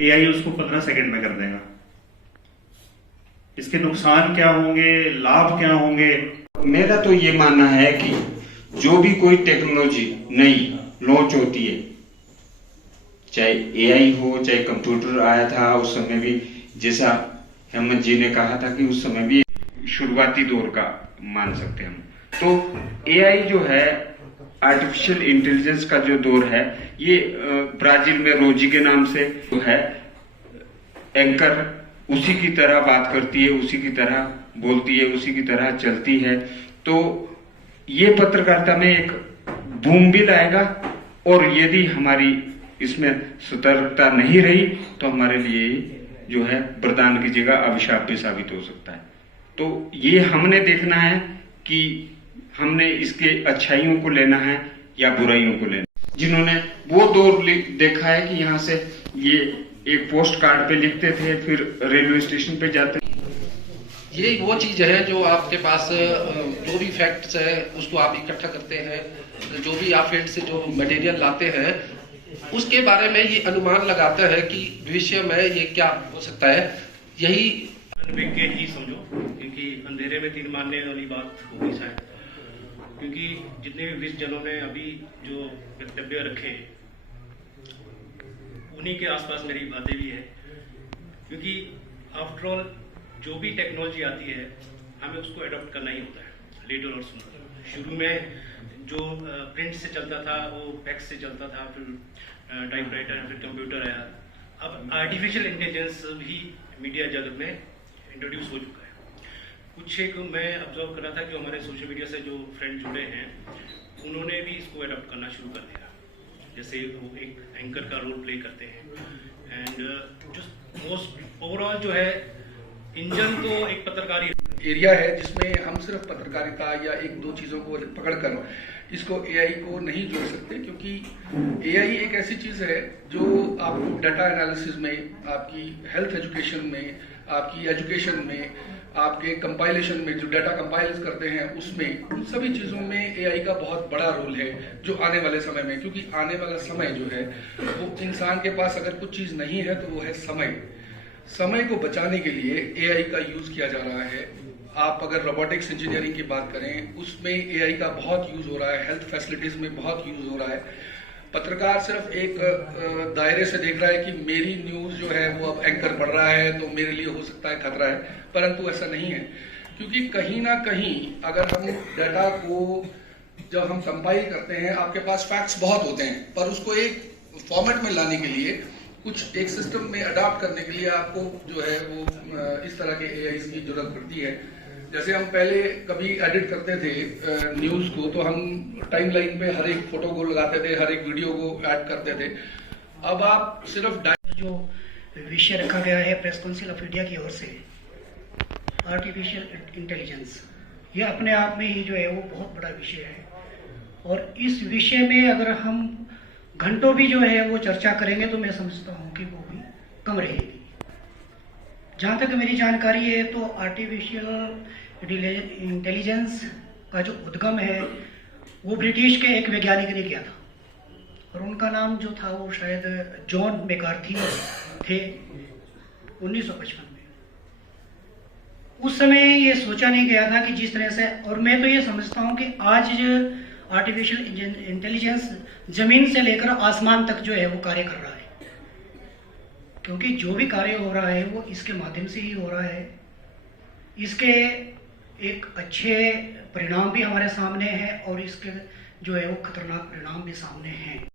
AI उसको 15 second में कर देगा। इसके नुकसान क्या होंगे, लाभ क्या होंगे? मेरा तो ये मानना है कि जो भी कोई टेक्नोलॉजी नई लॉन्च होती है, चाहे एआई हो, चाहे कंप्यूटर आया था उस समय भी, जैसा हेमंत जी ने कहा था कि उस समय भी शुरुआती दौर का मान सकते हैं हम। तो एआई जो है, आर्टिफिशियल इंटेलिजेंस का जो दौर है, ये ब्राजील में रोजी के नाम से जो है एंकर उसी की तरह बात करती है, उसी की तरह बोलती है, उसी की तरह चलती है। तो ये पत्रकारिता में एक बूम भी लाएगा, और यदि हमारी इसमें सतर्कता नहीं रही तो हमारे लिए जो है वरदान की जगह अभिशाप भी साबित हो सकता है। तो ये हमने देखना है कि हमने इसके अच्छाइयों को लेना है या बुराइयों को लेना है। जिन्होंने वो दौर देखा है कि यहाँ से ये एक पोस्ट कार्ड पे लिखते थे, फिर रेलवे स्टेशन पे जाते। ये वो चीज है जो आपके पास जो भी फैक्ट्स है उसको आप इकट्ठा करते हैं, जो भी आप फील्ड से जो मटेरियल लाते हैं उसके बारे में ये अनुमान लगाता है कि भविष्य में ये क्या हो सकता है। यही अनभिज्ञ ही समझो, क्योंकि अंधेरे में तीर मारने वाली बात होगी शायद, क्योंकि जितने भी 20 जनों ने अभी जो वक्तव्य रखे उन्हीं के आसपास मेरी बातें भी है। क्योंकि आफ्टर ऑल जो भी टेक्नोलॉजी आती है हमें उसको अडॉप्ट करना ही होता है, लेटर और सूनर। शुरू में जो प्रिंट से चलता था वो फैक्स से चलता था, फिर टाइपराइटर, फिर कंप्यूटर आया। अब आर्टिफिशियल इंटेलिजेंस भी मीडिया जगत में इंट्रोड्यूस हो चुका है। कुछ एक मैं ऑब्जर्व कर रहा था कि हमारे सोशल मीडिया से जो फ्रेंड जुड़े हैं उन्होंने भी इसको अडॉप्ट करना शुरू कर दिया। जैसे वो एक एंकर का रोल प्ले करते हैं, एंड जो मोस्ट ओवरऑल जो है इंजन तो एक पत्रकारी एरिया है जिसमें हम सिर्फ पत्रकारिता या एक दो चीज़ों को पकड़कर इसको एआई को नहीं जोड़ सकते, क्योंकि एआई एक ऐसी चीज़ है जो आपको डाटा एनालिसिस में, आपकी हेल्थ एजुकेशन में, आपकी एजुकेशन में, आपके कंपाइलेशन में, जो डाटा कंपाइल्स करते हैं उसमें, उन सभी चीज़ों में एआई का बहुत बड़ा रोल है जो आने वाले समय में। क्योंकि आने वाला समय जो है वो इंसान के पास अगर कुछ चीज़ नहीं है तो वो है समय। समय को बचाने के लिए एआई का यूज किया जा रहा है। आप अगर रोबोटिक्स इंजीनियरिंग की बात करें उसमें एआई का बहुत यूज हो रहा है, हेल्थ फैसिलिटीज में बहुत यूज हो रहा है। पत्रकार सिर्फ एक दायरे से देख रहा है कि मेरी न्यूज जो है वो अब एंकर बढ़ रहा है तो मेरे लिए हो सकता है खतरा है, परंतु ऐसा नहीं है। क्योंकि कहीं ना कहीं अगर हम डाटा को जब हम कंपाइल करते हैं, आपके पास फैक्ट्स बहुत होते हैं, पर उसको एक फॉर्मेट में लाने के लिए, कुछ एक सिस्टम में अडॉप्ट करने के लिए आपको जो है वो इस तरह के एआई की जरूरत पड़ती है। जैसे हम पहले कभी एडिट करते थे न्यूज़ को, तो हम टाइमलाइन पे हर एक फोटो को लगाते थे, हर एक वीडियो को ऐड करते थे। अब आप सिर्फ जो विषय रखा गया है प्रेस काउंसिल ऑफ इंडिया की ओर से, आर्टिफिशियल इंटेलिजेंस, ये अपने आप में ही जो है वो बहुत बड़ा विषय है। और इस विषय में अगर हम घंटों भी जो है वो चर्चा करेंगे तो मैं समझता हूँ कि वो भी कम रहेगी। जहाँ तक मेरी जानकारी है तो आर्टिफिशियल इंटेलिजेंस का जो उद्गम है वो ब्रिटिश के एक वैज्ञानिक ने किया था, और उनका नाम जो था वो शायद जॉन मैकार्थी थे 1955 में। उस समय ये सोचा नहीं गया था कि जिस तरह से, और मैं तो ये समझता हूँ कि आज आर्टिफिशियल इंटेलिजेंस जमीन से लेकर आसमान तक जो है वो कार्य कर रहा है, क्योंकि जो भी कार्य हो रहा है वो इसके माध्यम से ही हो रहा है। इसके एक अच्छे परिणाम भी हमारे सामने हैं और इसके जो है वो खतरनाक परिणाम भी सामने हैं।